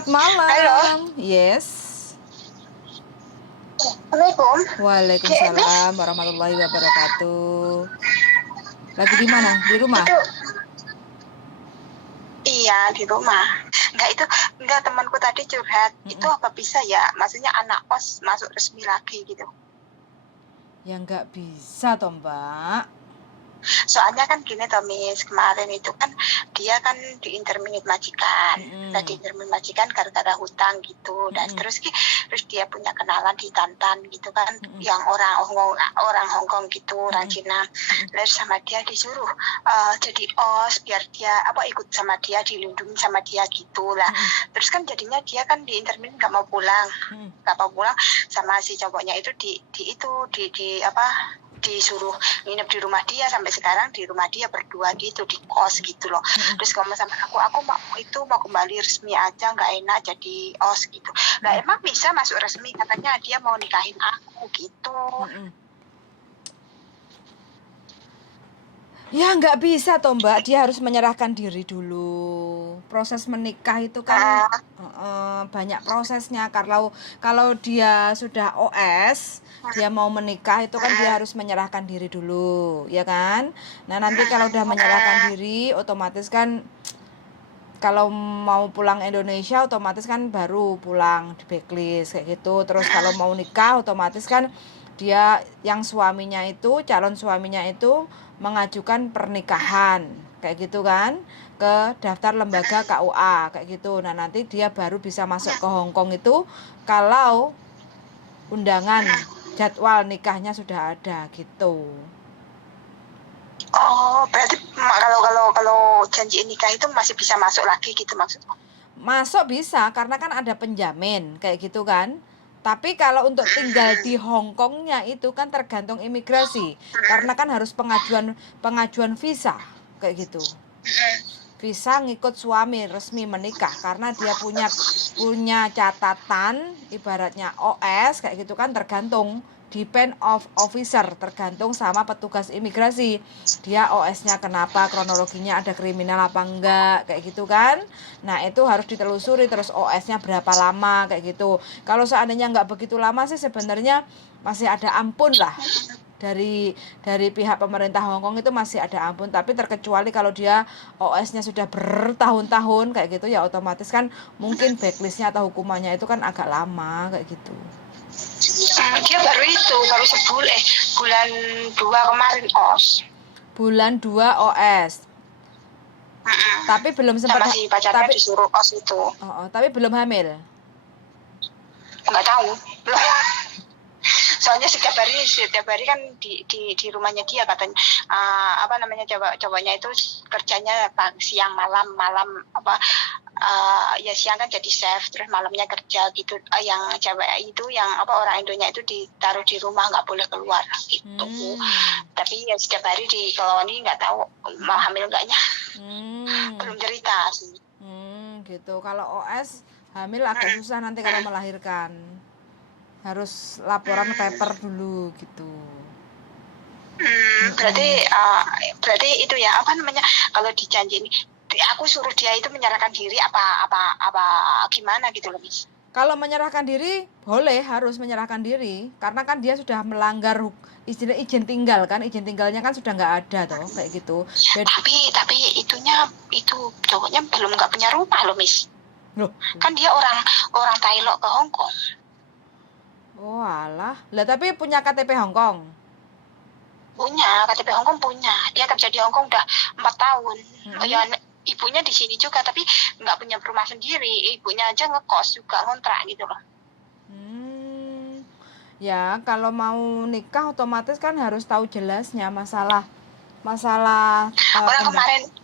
Selamat Halo. malam. Yes. Assalamualaikum. Waalaikumsalam warahmatullahi wabarakatuh. Lagi di mana? Di rumah? Itu iya di rumah. Enggak temanku tadi curhat. Itu apa bisa ya? Maksudnya anak kos masuk resmi lagi gitu. Ya nggak bisa toh, Mbak. Soalnya kan gini toh Miss, kemarin itu kan dia kan diinterminate majikan. Nah, diinterminate majikan gara-gara hutang gitu. Dan terus dia punya kenalan di Tantan gitu kan, yang orang Hongkong gitu, orang Cina. Lalu sama dia disuruh jadi OS biar dia ikut sama dia, dilindungi sama dia gitu lah. Terus kan jadinya dia kan diinterminate nggak mau pulang sama si cowoknya itu disuruh nginep di rumah dia, sampai sekarang di rumah dia berdua gitu, di kos gitu loh. Terus ngomong sama aku mau kembali resmi aja, nggak enak jadi os gitu. Lah emang bisa masuk resmi, katanya dia mau nikahin aku gitu. Ya nggak bisa toh, Mbak. Dia harus menyerahkan diri dulu. Proses menikah itu kan banyak prosesnya. Kalau dia sudah OS, dia mau menikah itu kan dia harus menyerahkan diri dulu, ya kan? Nah, nanti kalau udah menyerahkan diri, otomatis kan kalau mau pulang Indonesia otomatis kan baru pulang di backlist kayak gitu. Terus kalau mau nikah otomatis kan dia yang calon suaminya itu mengajukan pernikahan kayak gitu kan ke daftar lembaga KUA kayak gitu. Nah, nanti dia baru bisa masuk ke Hong Kong itu kalau undangan jadwal nikahnya sudah ada gitu. Oh, berarti kalau janji nikah itu masih bisa masuk lagi gitu maksudnya? Masuk bisa karena kan ada penjamin kayak gitu kan. Tapi kalau untuk tinggal di Hong Kongnya itu kan tergantung imigrasi, karena kan harus pengajuan visa kayak gitu. Visa ngikut suami resmi menikah karena dia punya catatan ibaratnya OS kayak gitu kan, tergantung depend of officer, tergantung sama petugas imigrasi. Dia OS-nya kenapa, kronologinya ada kriminal apa enggak kayak gitu kan. Nah, itu harus ditelusuri terus OS-nya berapa lama kayak gitu. Kalau seandainya enggak begitu lama sih sebenarnya masih ada ampun lah. Dari pihak pemerintah Hong Kong itu masih ada ampun, tapi terkecuali kalau dia OS-nya sudah bertahun-tahun kayak gitu ya otomatis kan mungkin backlist-nya atau hukumannya itu kan agak lama kayak gitu. Dia baru bulan 2 kemarin OS. Bulan 2 OS. Tapi belum sempat sama si pacarnya disuruh OS itu. Tapi belum hamil. Nggak tahu. Soalnya setiap hari kan di rumahnya dia katanya cowoknya itu kerjanya siang malam ya siang kan jadi chef, terus malamnya kerja gitu. Yang cewek itu yang orang Indonya itu ditaruh di rumah, nggak boleh keluar gitu. Tapi ya setiap hari di koloni, nggak tahu mau hamil enggaknya. Belum cerita sih. Gitu. Kalau OS hamil agak susah nanti kalau melahirkan. Harus laporan paper dulu gitu. Berarti itu ya kalau dijanji ini aku suruh dia itu menyerahkan diri apa gimana gitu loh, Miss. Kalau menyerahkan diri boleh, harus menyerahkan diri karena kan dia sudah melanggar istilah izin tinggal kan, izin tinggalnya kan sudah nggak ada toh kayak gitu. Tapi itu cowoknya belum nggak punya rumah loh, Miss. Loh, kan dia orang Thailand ke Hong Kong. Oh alah, tapi punya KTP Hong Kong? Punya, KTP Hong Kong punya. Dia kerja di Hong Kong udah 4 tahun. Ya, ibunya di sini juga, tapi nggak punya rumah sendiri. Ibunya aja ngekos juga, ngontrak gitu loh. Ya, kalau mau nikah otomatis kan harus tahu jelasnya masalah orang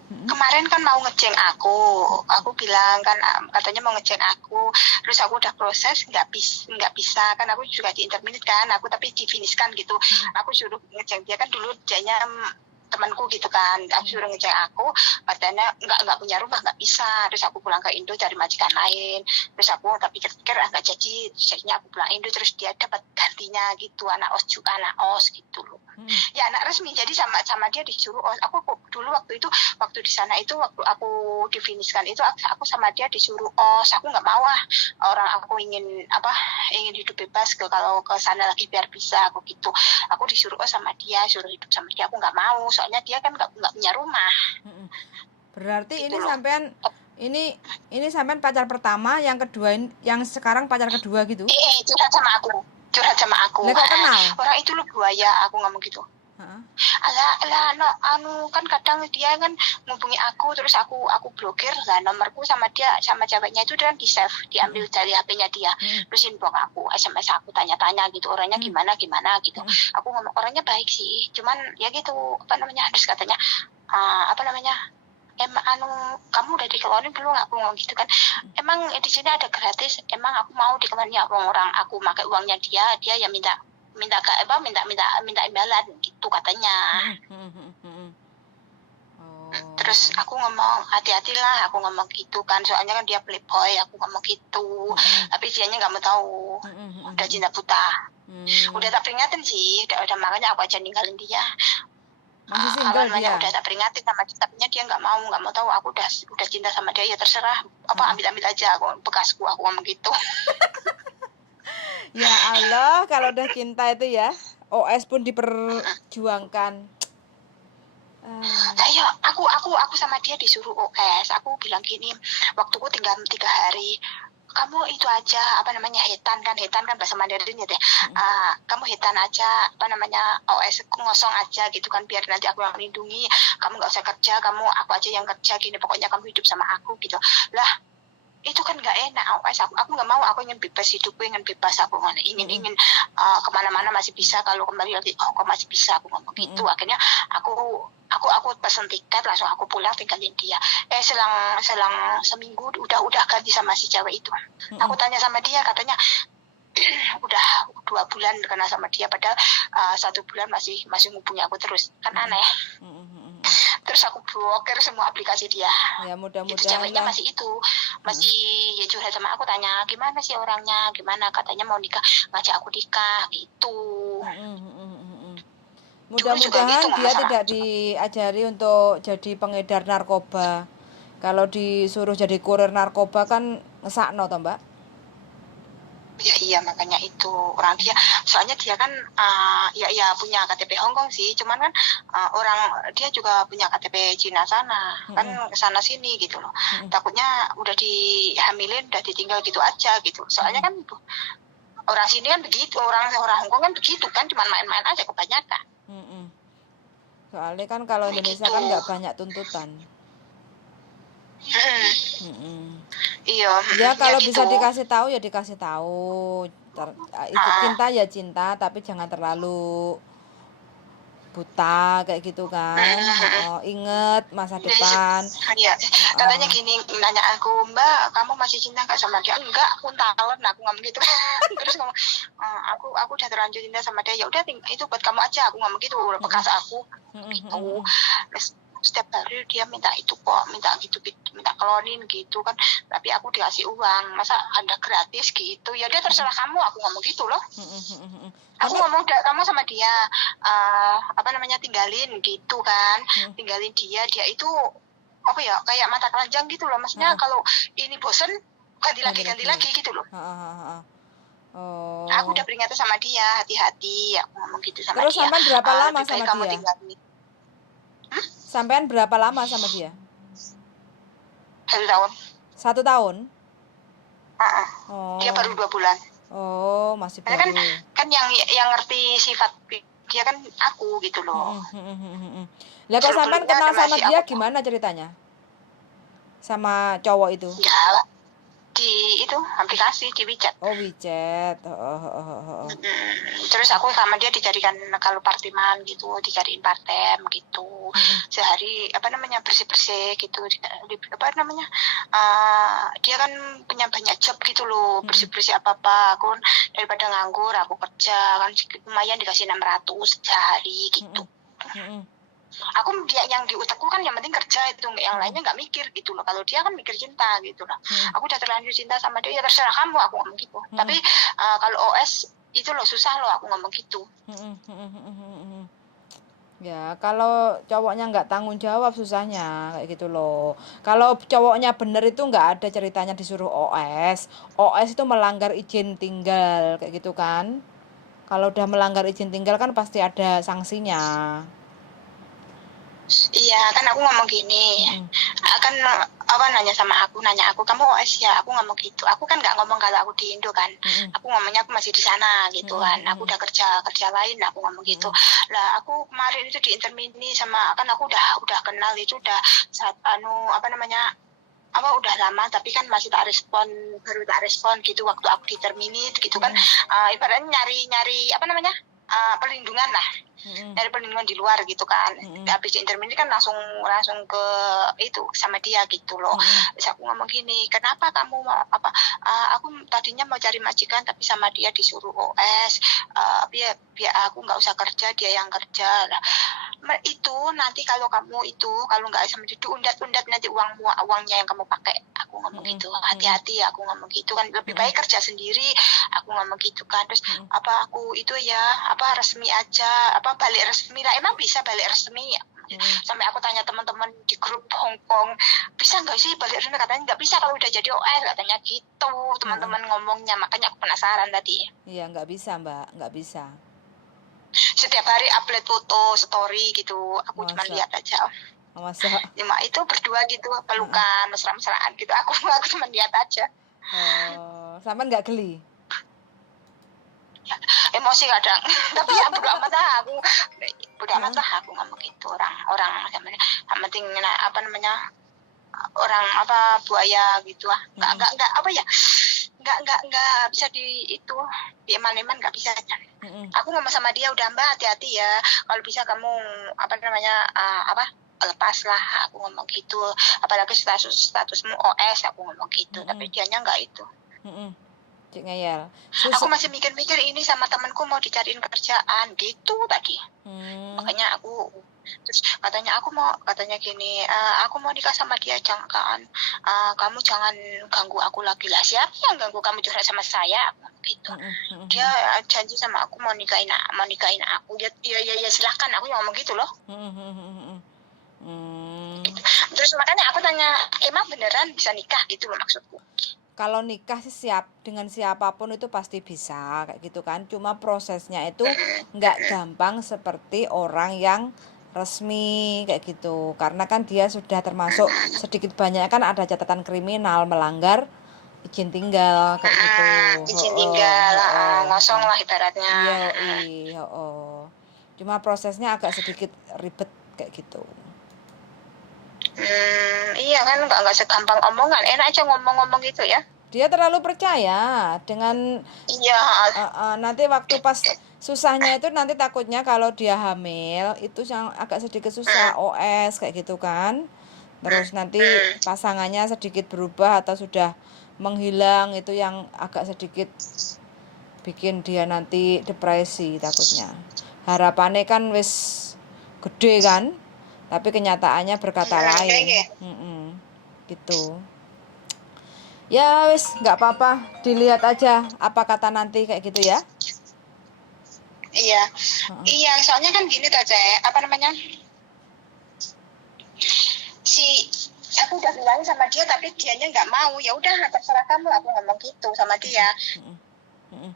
kemarin kan mau ngeceng aku bilang kan katanya mau ngeceng aku, terus aku udah proses nggak bisa kan, aku juga diinterminate kan aku, tapi difinishkan gitu. Aku suruh ngeceng dia kan, dulu jadinya temanku gitu kan, aku suruh ngeceng aku, katanya nggak punya rumah, nggak bisa. Terus aku pulang ke Indo cari majikan lain, terus aku tapi pikir nggak jadi, jadinya aku pulang Indo, terus dia dapat gantinya gitu, anak os gitu loh. Ya anak resmi, jadi sama dia disuruh OS. Aku dulu waktu itu, waktu di sana itu, waktu aku difinishkan itu, aku sama dia disuruh OS. Aku nggak mau orang aku ingin hidup bebas kalau ke sana lagi biar bisa aku gitu. Aku disuruh OS sama dia, suruh hidup sama dia. Aku nggak mau, soalnya dia kan nggak punya rumah. Berarti Gitu ini loh. sampean ini sampean pacar pertama, yang kedua, yang sekarang pacar kedua gitu? Curhat sama aku. Lah kok kenal? Orang itu lu buaya, aku ngomong gitu. Alah, kan kadang dia kan ngubungi aku, terus aku blokir lah nomorku sama dia, sama ceweknya itu dan di save, diambil dari HP-nya dia, terus inbox aku, SMS aku tanya-tanya gitu, orangnya gimana gitu. Aku ngomong orangnya baik sih, cuman ya gitu, terus katanya kamu udah dikeluarin belum? Aku ngomong gitu kan, emang di sini ada gratis, emang aku mau dikeluarin ya orang aku pakai uangnya dia yang minta imbalan gitu katanya. Terus aku ngomong hati-hatilah, aku ngomong gitu kan, soalnya kan dia playboy, aku ngomong gitu. Tapi dianya nggak mau tahu, udah cinta buta. Udah tak peringatin sih, udah makanya aku aja ninggalin dia. Masih single dia? Udah tak peringatin sama dia, tapi dia nggak mau tahu. Aku udah cinta sama dia, ya terserah, ambil aja aku bekasku, aku ngomong gitu. Ya Allah, kalau udah cinta itu ya, OS pun diperjuangkan. Ya aku sama dia disuruh OS. Aku bilang gini, waktuku tinggal 3 hari. Kamu itu aja hetan kan bahasa Mandarin ya deh. Kamu hetan aja OS ngosong aja gitu kan, biar nanti aku yang melindungi. Kamu nggak usah kerja, aku aja yang kerja gini. Pokoknya kamu hidup sama aku gitu. Lah itu kan nggak enak OS. Aku nggak mau, aku ingin bebas hidupku, ingin bebas, aku ingin kemana-mana masih bisa, kalau kembali lagi kok masih bisa, aku ngomong gitu. Akhirnya aku pesen tiket, langsung aku pulang tinggalin dia. Selang seminggu udah ganti sama si cewek itu. Aku tanya sama dia, katanya udah 2 bulan kena sama dia, padahal 1 bulan masih ngubungi aku terus, kan aneh. Terus aku blokir semua aplikasi dia. Ya mudah-mudahan itu ceweknya masih ya curhat sama aku, tanya gimana sih orangnya, gimana, katanya mau nikah, ngajak aku nikah gitu. Mudah-mudahan gitu, dia tidak diajari untuk jadi pengedar narkoba. Kalau disuruh jadi kurir narkoba kan ngesakno toh, Mbak? Ya iya, makanya itu orang dia, soalnya dia kan ya punya KTP Hongkong sih, cuman kan orang dia juga punya KTP Cina sana, kan kesana sini gitu loh. Takutnya udah dihamilin, udah ditinggal gitu aja gitu. Soalnya kan orang sini kan begitu, orang Hongkong kan begitu kan, cuma main-main aja kebanyakan. Soalnya kan kalau Indonesia kan nggak banyak tuntutan. Iya. Ya kalau gitu. bisa dikasih tahu ya dikasih tahu. Cinta ya cinta, tapi jangan terlalu buta kayak gitu kan. Ingat masa depan. Iya. Katanya gini, nanya aku, Mbak, kamu masih cinta nggak sama dia? Enggak, aku talent, aku ngomong gitu. Terus ngomong, aku udah terlanjur cinta sama dia. Ya udah, itu buat kamu aja, aku ngomong gitu, bekas aku gitu. Terus setiap hari dia minta itu kok, minta klonin gitu kan, tapi aku dikasih uang, masa ada gratis gitu? Ya dia terserah kamu, aku ngomong gitu loh. Aku ngomong kamu sama dia tinggalin gitu kan, tinggalin dia itu kayak mata keranjang gitu loh, maksudnya kalau ini bosen ganti lagi gitu loh. Aku udah peringatin sama dia, hati-hati, aku ngomong gitu sama dia. Terus dia. Sampean berapa lama sama dia? Sampean berapa lama sama dia? 1 tahun. 1 tahun? Dia baru 2 bulan. Oh, masih baru. Kan yang ngerti sifat dia kan aku gitu loh. Lah kok sampean kenal sama dia gimana ceritanya? Sama cowok itu? Ya, di itu aplikasi, di WeChat. Oh, WeChat. Terus aku sama dia dijadikan kalau partiman gitu, dijadiin part-time gitu. Sehari bersih-bersih gitu. Dia kan punya banyak job gitu loh, bersih-bersih apa-apa. Aku daripada nganggur, aku kerja kan lumayan, dikasih 600 sehari gitu. Aku yang di otakku kan yang penting kerja itu, yang lainnya nggak mikir gitu loh. Kalau dia kan mikir cinta gitu loh. Aku udah terlanjur cinta sama dia, ya terserah kamu, aku ngomong gitu. Tapi kalau OS itu loh susah loh, aku ngomong gitu. Ya, kalau cowoknya nggak tanggung jawab susahnya kayak gitu loh. Kalau cowoknya bener itu nggak ada ceritanya disuruh OS. OS itu melanggar izin tinggal kayak gitu kan. Kalau udah melanggar izin tinggal kan pasti ada sanksinya. Iya, kan aku ngomong gini, Mm-mm, kan apa nanya aku, kamu OS ya? Aku ngomong gitu. Aku kan nggak ngomong kalau aku di Indo kan. mm-mm, Aku ngomongnya aku masih di sana gitu mm-mm, kan. Aku mm-mm, udah kerja lain, aku ngomong gitu. mm-mm, Lah aku kemarin itu di Intermini sama kan aku udah kenal itu udah saat apa namanya apa udah lama tapi kan masih tak respon baru tak respon gitu waktu aku di terminit gitu kan mm-mm, ibaratnya nyari apa namanya perlindungan lah mm-mm, dari perlindungan di luar gitu kan. mm-mm, Habis di intermediate kan langsung langsung ke itu sama dia gitu loh. mm-mm, Terus aku ngomong gini, kenapa kamu mau apa? Aku tadinya mau cari majikan tapi sama dia disuruh OS. Biar biar aku nggak usah kerja, dia yang kerja. Nah, itu nanti kalau kamu itu kalau nggak sama dia undat-undat nanti uangnya yang kamu pakai. Aku ngomong mm-mm, gitu, mm-mm, hati-hati aku ngomong gitu kan lebih mm-mm, baik kerja sendiri. Aku ngomong gitu kan terus mm-mm, apa aku itu ya apa resmi aja apa balik resmi lah emang bisa balik resmi ya. mm-mm, Sampai aku tanya teman-teman di grup Hongkong bisa nggak sih balik resmi katanya nggak bisa kalau udah jadi OS katanya gitu mm-mm. teman-teman ngomongnya makanya aku penasaran tadi Iya, nggak bisa, Mbak, nggak bisa. setiap hari upload foto story gitu aku cuma Masa, lihat aja masa. cuma itu berdua gitu Heeh. pelukan mesra-mesraan gitu aku cuma lihat aja Oh, sama nggak geli? emosi kadang tapi ya bodo amat lah aku bodo amat Heeh. lah aku ngomong gitu orang yang penting apa namanya orang apa buaya gitu ah Mm-mm, nggak apa ya nggak bisa di itu di eman-eman nggak bisa mm-mm, aku ngomong sama dia udah mbak hati-hati ya kalau bisa kamu apa namanya apa lepas lah aku ngomong gitu apalagi statusmu OS aku ngomong gitu tapi mm-mm, dianya nggak itu mm-mm. Cik ngeyel. aku Susah. masih mikir-mikir ini sama temanku mau dicariin kerjaan gitu tadi Hmm, makanya aku terus katanya aku mau katanya gini aku mau nikah sama dia jangan kamu jangan ganggu aku lagi lah siapa yang ganggu kamu curhat sama saya aku ngomong gitu mm-mm, dia mm-mm, janji sama aku mau nikahin aku ya silahkan aku yang ngomong gitu loh mm-mm, mm-mm, mm. gitu. Terus makanya aku tanya emang beneran bisa nikah gitu loh maksudku Kalau nikah sih siap dengan siapapun itu pasti bisa kayak gitu kan. Cuma prosesnya itu nggak gampang seperti orang yang resmi kayak gitu. Karena kan dia sudah termasuk sedikit banyak kan ada catatan kriminal melanggar izin tinggal kayak gitu. izin Heeh, tinggal heeh, ngosong heeh. lah ibaratnya Iya, heeh. Cuma prosesnya agak sedikit ribet kayak gitu. iya kan nggak segampang omongan enak aja ngomong-ngomong gitu ya Dia terlalu percaya dengan iya nanti waktu pas susahnya itu nanti takutnya kalau dia hamil itu yang agak sedikit susah OS kayak gitu kan. Terus nanti pasangannya sedikit berubah atau sudah menghilang itu yang agak sedikit bikin dia nanti depresi takutnya. Harapannya kan wis gede kan, tapi kenyataannya berkata lain. Oke. Mm-mm, gitu. Ya wis nggak apa-apa, dilihat aja apa kata nanti kayak gitu ya. Iya, Heeh. iya, soalnya kan gini tuh, Cek. Apa namanya? Si aku udah bilang sama dia, tapi dianya nggak mau. Ya udah, terserah kamu. Aku ngomong gitu sama dia. Mm-mm, mm-mm.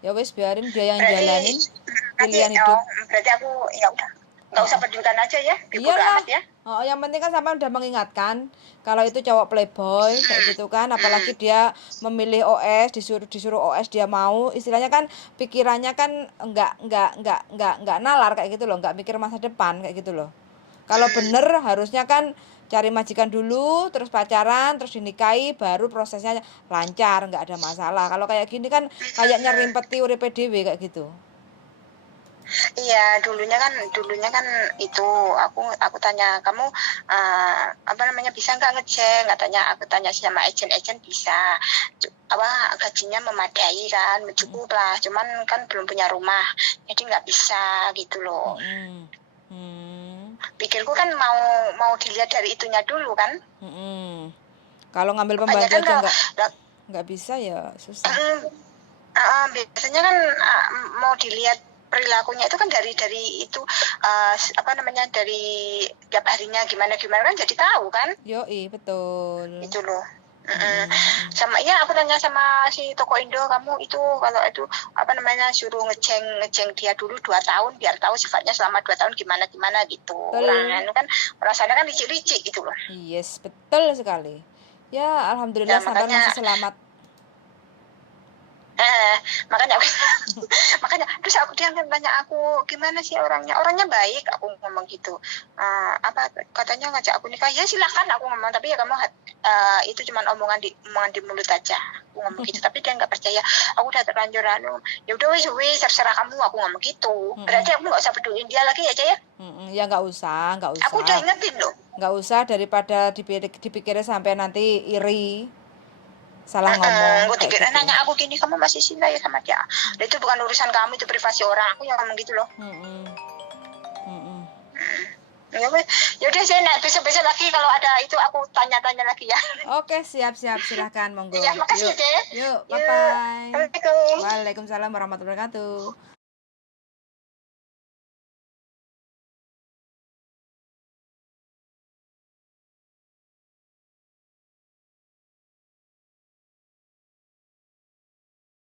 Ya wis biarin dia yang Berarti, jalanin berarti, pilihan hidup. berarti aku ya udah, nggak usah Heeh. pedulikan aja ya. Bodo Iyalah. amat ya. Oh, yang penting kan sampai udah mengingatkan kalau itu cowok playboy kayak gitu kan, apalagi dia memilih OS, disuruh disuruh OS dia mau, istilahnya kan pikirannya kan enggak nalar kayak gitu loh, enggak mikir masa depan kayak gitu loh. Kalau bener harusnya kan cari majikan dulu, terus pacaran, terus dinikahi, baru prosesnya lancar, nggak ada masalah. Kalau kayak gini kan kayaknya rimpeti uripe dhewe kayak gitu. Iya, dulunya kan itu aku tanya kamu apa namanya bisa nggak ngecek? Katanya aku tanya sama agent bisa. Apa gajinya memadai kan, cukup lah. Cuman kan belum punya rumah, jadi nggak bisa gitu loh. Mm-mm. Hmm. Pikirku kan mau dilihat dari itunya dulu kan. Mm-mm. Kalau ngambil Banyak pembantu kan aja kalau nggak bisa ya susah. biasanya kan mau dilihat perilakunya itu kan dari itu apa namanya, dari tiap harinya gimana kan jadi tahu kan. Yoi, betul. Itu loh. Sama ya aku tanya sama si toko Indo, kamu itu kalau itu apa namanya suruh ngeceng dia dulu 2 tahun biar tahu sifatnya selama 2 tahun gimana gitu. Orang kan sana kan licik-licik gitu loh. Yes, betul sekali. Ya, alhamdulillah Ya, sampai makanya, masih selamat. makanya makanya terus dia nanya aku gimana sih orangnya baik, aku ngomong gitu. Apa katanya ngajak aku nikah, ya silakan aku ngomong, tapi ya kamu itu cuma omongan di mulut aja, aku ngomong gitu. Tapi dia nggak percaya, aku udah terlanjur ya udah wis terserah kamu, aku ngomong gitu. Berarti aku nggak usah peduliin dia lagi ya Cah ya. Ya nggak usah. Aku udah ingetin loh. Nggak usah, daripada dipikirnya sampai nanti iri, salah ngomong. Gue Kayak gitu. nanya aku gini, kamu masih cinta ya sama dia? Nah, itu bukan urusan kamu, itu privasi orang, aku yang ngomong gitu loh. Ya udah saya besok lagi kalau ada itu aku tanya-tanya lagi ya. Oke, siap, silahkan, monggo. Iya, makasih Yuk, Cah. yuk, bye-bye. Assalamualaikum. Waalaikumsalam warahmatullahi wabarakatuh.